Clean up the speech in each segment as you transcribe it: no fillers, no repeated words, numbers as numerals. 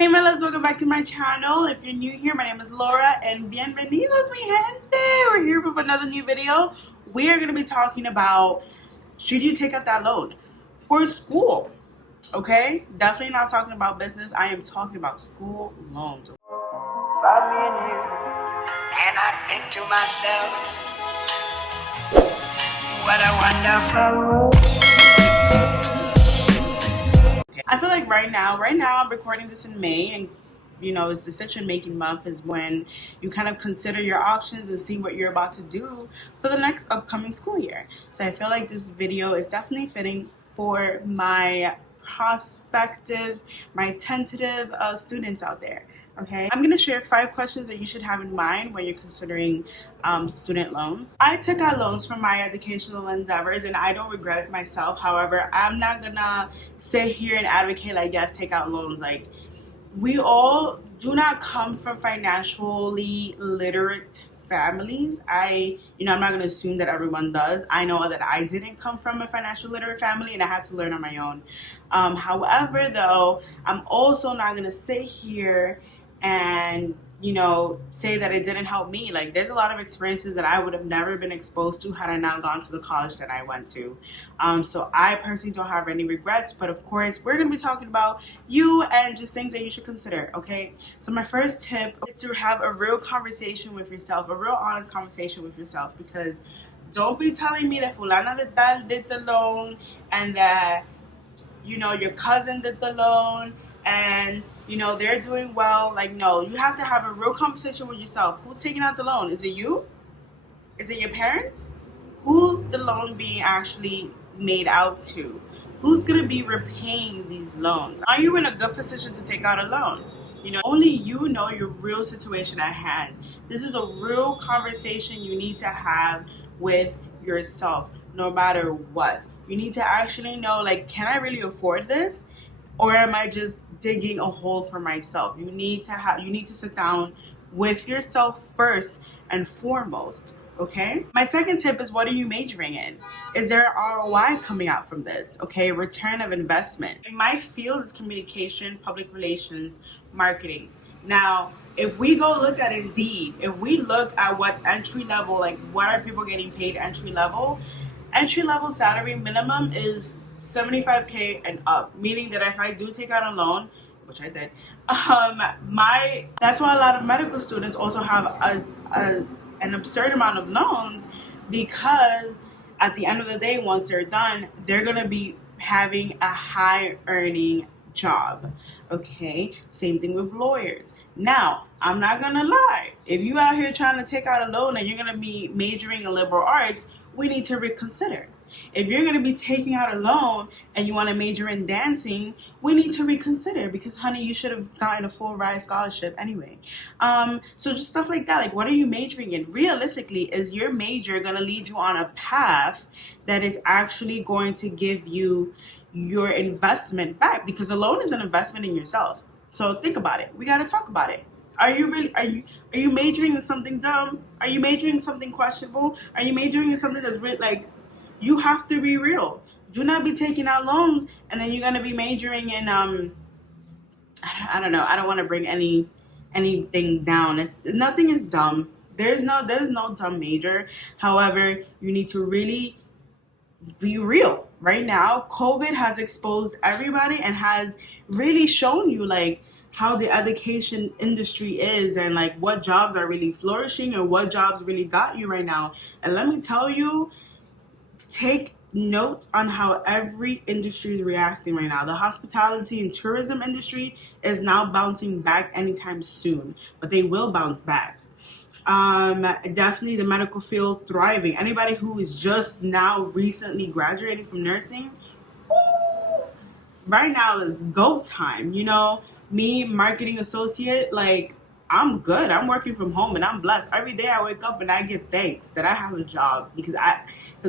Hey my loves, welcome back to my channel. If you're new here, my name is Laura and bienvenidos mi gente. We're here with another new video. We are going to be talking about, should you take out that loan for school? Okay, definitely not talking about business. I am talking about school loans. About me and you, and I think to myself, what a wonderful world. I feel like right now I'm recording this in May, and it's decision making month is when you kind of consider your options and see what you're about to do for the next upcoming school year. So I feel like this video is definitely fitting for my prospective, my tentative students out there. Okay, I'm gonna share 5 questions that you should have in mind when you're considering student loans. I took out loans for my educational endeavors and I don't regret it myself. However, I'm not gonna sit here and advocate like, yes, take out loans. Like, we all do not come from financially literate families. I'm not going to assume that everyone does. I know that I didn't come from a financially literate family and I had to learn on my own. However, though, I'm also not going to sit here and say that it didn't help me. Like, there's a lot of experiences that I would have never been exposed to had I not gone to the college that I went to. So I personally don't have any regrets, but of course we're gonna be talking about you and just things that you should consider. Okay, so my first tip is to have a real conversation with yourself, a real honest conversation with yourself, because don't be telling me that fulana de tal did the loan and that your cousin did the loan and they're doing well. Like, no, you have to have a real conversation with yourself. Who's taking out the loan? Is it you? Is it your parents? Who's the loan being actually made out to? Who's gonna be repaying these loans? Are you in a good position to take out a loan? Only you know your real situation at hand. This is a real conversation you need to have with yourself, no matter what. You need to actually know, like, can I really afford this? Or am I just digging a hole for myself? You need to sit down with yourself first and foremost. Okay. My second tip is, what are you majoring in? Is there ROI coming out from this? Okay, return of investment. In my field is communication, public relations, marketing. Now, if we go look at Indeed, if we look at what entry level, like what are people getting paid entry level salary minimum is $75K and up, meaning that if I do take out a loan, which I did, that's why a lot of medical students also have an absurd amount of loans, because at the end of the day, once they're done, they're gonna be having a high earning job. Okay, same thing with lawyers. Now, I'm not gonna lie, if you out here trying to take out a loan and you're gonna be majoring in liberal arts, we need to reconsider. If you're going to be taking out a loan and you want to major in dancing, we need to reconsider, because honey, you should have gotten a full ride scholarship anyway. So just stuff like that. Like, what are you majoring in? Realistically, is your major going to lead you on a path that is actually going to give you your investment back? Because a loan is an investment in yourself. So think about it. We got to talk about it. Are you majoring in something dumb? Are you majoring in something questionable? Are you majoring in something that's really, like, you have to be real. Do not be taking out loans and then you're gonna be majoring in I don't know. I don't want to bring anything down. Nothing is dumb. There's no dumb major. However, you need to really be real. Right now, COVID has exposed everybody and has really shown you, like, how the education industry is and like what jobs are really flourishing and what jobs really got you right now. And let me tell you, take note on how every industry is reacting right now. The hospitality and tourism industry is now bouncing back anytime soon, but they will bounce back. Definitely the medical field thriving. Anybody who is just now recently graduating from nursing, ooh, right now is go time. Me, marketing associate, like, I'm good. I'm working from home and I'm blessed. Every day I wake up and I give thanks that I have a job, because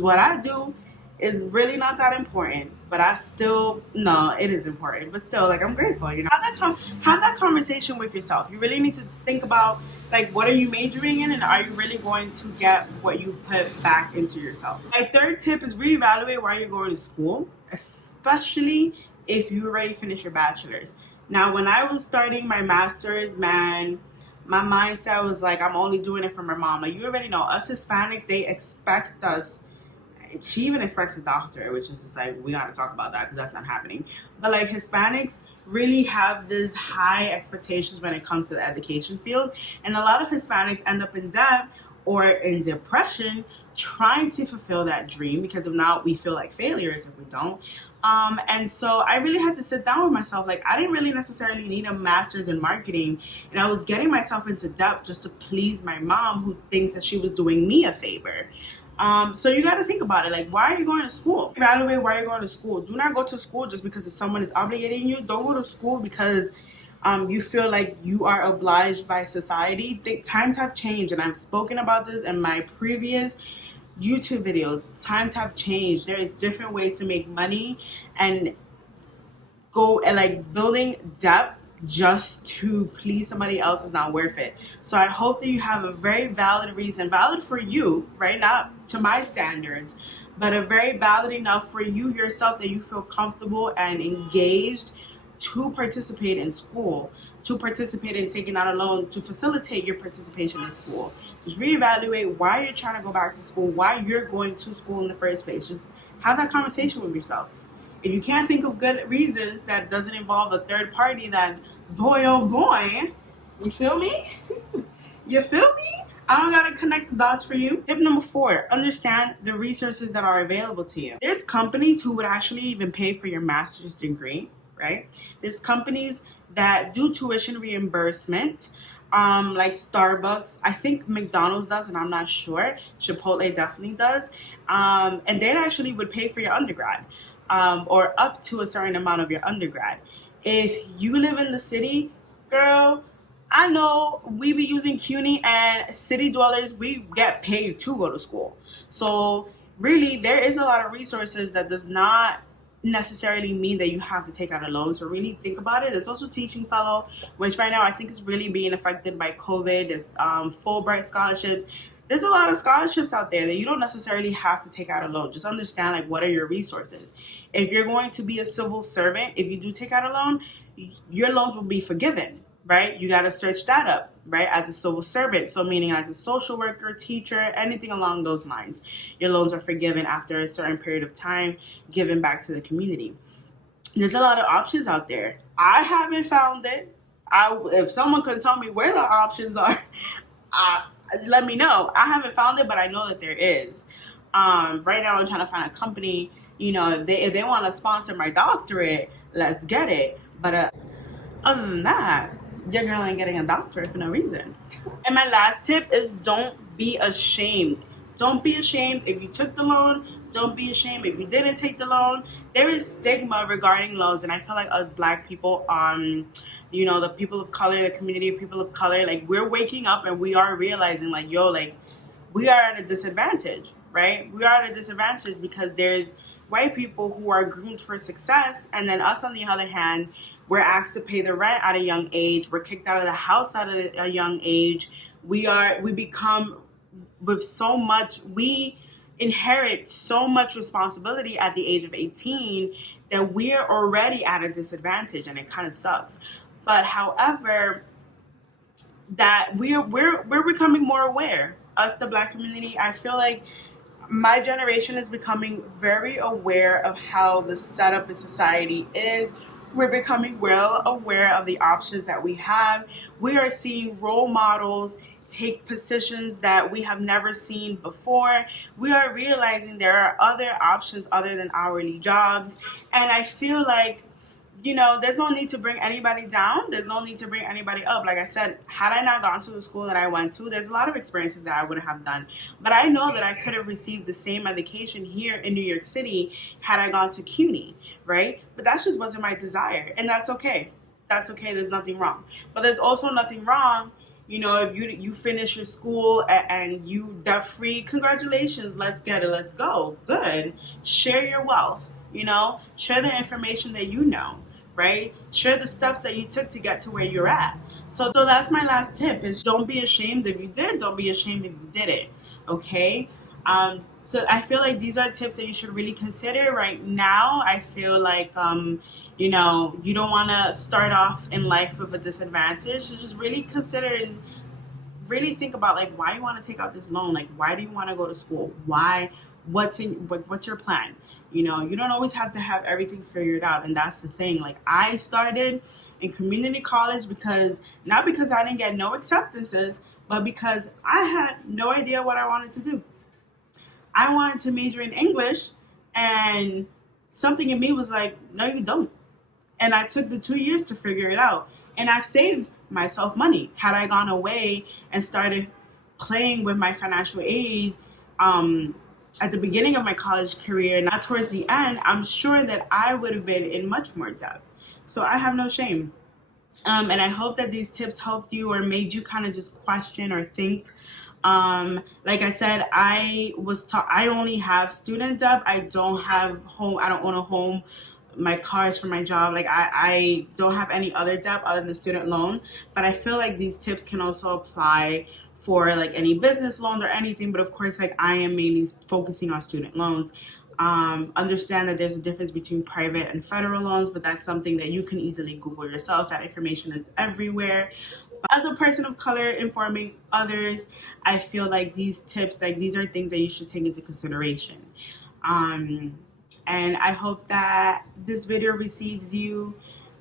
what I do is really not that important, but it is important, but still, like, I'm grateful. Have that conversation with yourself. You really need to think about, like, what are you majoring in and are you really going to get what you put back into yourself? My third tip is reevaluate why you're going to school, especially if you already finished your bachelor's. Now, when I was starting my master's, man, my mindset was like, I'm only doing it for my mom. Like, you already know, us Hispanics, they expect us. She even expects a doctor, which is just like, we gotta talk about that because that's not happening. But like, Hispanics really have this high expectations when it comes to the education field, and a lot of Hispanics end up in debt or in depression trying to fulfill that dream, because if not, we feel like failures if we don't. And so I really had to sit down with myself. Like, I didn't really necessarily need a master's in marketing, and I was getting myself into debt just to please my mom, who thinks that she was doing me a favor. So you got to think about it. Like, why are you going to school? Evaluate why you're going to school. Do not go to school just because someone is obligating you. Don't go to school because you feel like you are obliged by society. Times have changed, and I've spoken about this in my previous YouTube videos. Times have changed. There is different ways to make money, and go and like building debt just to please somebody else is not worth it. So I hope that you have a very valid reason, valid for you, right? Not to my standards, but a very valid enough for you yourself that you feel comfortable and engaged to participate in school, to participate in taking out a loan, to facilitate your participation in school. Just reevaluate why you're trying to go back to school, why you're going to school in the first place. Just have that conversation with yourself. If you can't think of good reasons that doesn't involve a third party, then boy, oh boy, you feel me? You feel me? I don't gotta connect the dots for you. Tip number 4, understand the resources that are available to you. There's companies who would actually even pay for your master's degree, right? There's companies that do tuition reimbursement, like Starbucks. I think McDonald's does, and I'm not sure. Chipotle definitely does. And they actually would pay for your undergrad. Or up to a certain amount of your undergrad. If you live in the city, girl, I know we be using CUNY, and city dwellers, we get paid to go to school. So really, there is a lot of resources that does not necessarily mean that you have to take out a loan. So really think about it. There's also teaching fellow, which right now I think is really being affected by COVID. There's Fulbright scholarships. There's a lot of scholarships out there that you don't necessarily have to take out a loan. Just understand, like, what are your resources. If you're going to be a civil servant, if you do take out a loan, your loans will be forgiven, right? You got to search that up, right? As a civil servant. So meaning like a social worker, teacher, anything along those lines. Your loans are forgiven after a certain period of time, given back to the community. There's a lot of options out there. I haven't found it. If someone can tell me where the options are, let me know. I haven't found it, but I know that there is. Right now I'm trying to find a company, if they want to sponsor my doctorate, let's get it. But other than that, your girl ain't getting a doctorate for no reason. And my last tip is, don't be ashamed. Don't be ashamed if you took the loan. Don't be ashamed if you didn't take the loan. There is stigma regarding loans, and I feel like us Black people, the people of color, the community of people of color, like, we're waking up and we are realizing, like, we are at a disadvantage, right? We are at a disadvantage because there's white people who are groomed for success, and then us, on the other hand, we're asked to pay the rent at a young age. We're kicked out of the house at a young age. We become with so much, we inherit so much responsibility at the age of 18 that we're already at a disadvantage, and it kind of sucks. But however, that we're becoming more aware. Us, the Black community, I feel like my generation is becoming very aware of how the setup in society is. We're becoming well aware of the options that we have. We are seeing role models take positions that we have never seen before. We are realizing there are other options other than hourly jobs. And I feel like, there's no need to bring anybody down. There's no need to bring anybody up. Like I said, had I not gone to the school that I went to, there's a lot of experiences that I would have done. But I know that I could have received the same education here in New York City had I gone to CUNY, right? But that just wasn't my desire. And that's okay. That's okay. There's nothing wrong. But there's also nothing wrong, if you finish your school and you debt free, congratulations. Let's get it. Let's go. Good. Share your wealth, share the information that you know. Right? Share the steps that you took to get to where you're at. So that's my last tip, is don't be ashamed if you did. Don't be ashamed if you did it. Okay? So I feel like these are tips that you should really consider right now. I feel like You know, you don't want to start off in life with a disadvantage. So just really consider and really think about like why you want to take out this loan. Like, why do you want to go to school? Why? What's your plan? You know, you don't always have to have everything figured out, and that's the thing. Like, I started in community college because not because I didn't get no acceptances, but because I had no idea what I wanted to do. I wanted to major in English, and something in me was like, no, you don't. And I took the 2 years to figure it out. And I've saved myself money. Had I gone away and started playing with my financial aid at the beginning of my college career, not towards the end, I'm sure that I would have been in much more debt. So I have no shame. And I hope that these tips helped you or made you kind of just question or think. Like I said, I was taught I only have student debt. I don't have home. I don't own a home. My car is for my job. Like I don't have any other debt other than the student loan. But I feel like these tips can also apply for like any business loan or anything. But of course, like I am mainly focusing on student loans. Understand that there's a difference between private and federal loans, but that's something that you can easily Google yourself. That information is everywhere. But as a person of color informing others, I feel like these tips, like these are things that you should take into consideration. Um, and I hope that this video receives you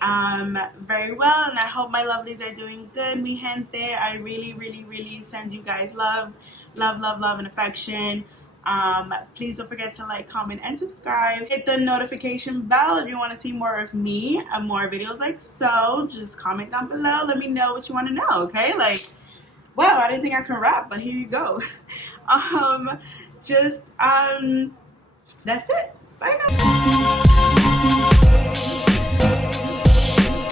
very well, and I hope my lovelies are doing good. Mi gente, I really, really, really send you guys love, love, love, love, and affection. Please don't forget to like, comment, and subscribe. Hit the notification bell if you want to see more of me and more videos like so. Just comment down below. Let me know what you want to know, okay? Like, wow, I didn't think I could rap, but here you go. um, just, that's it. Bye, guys.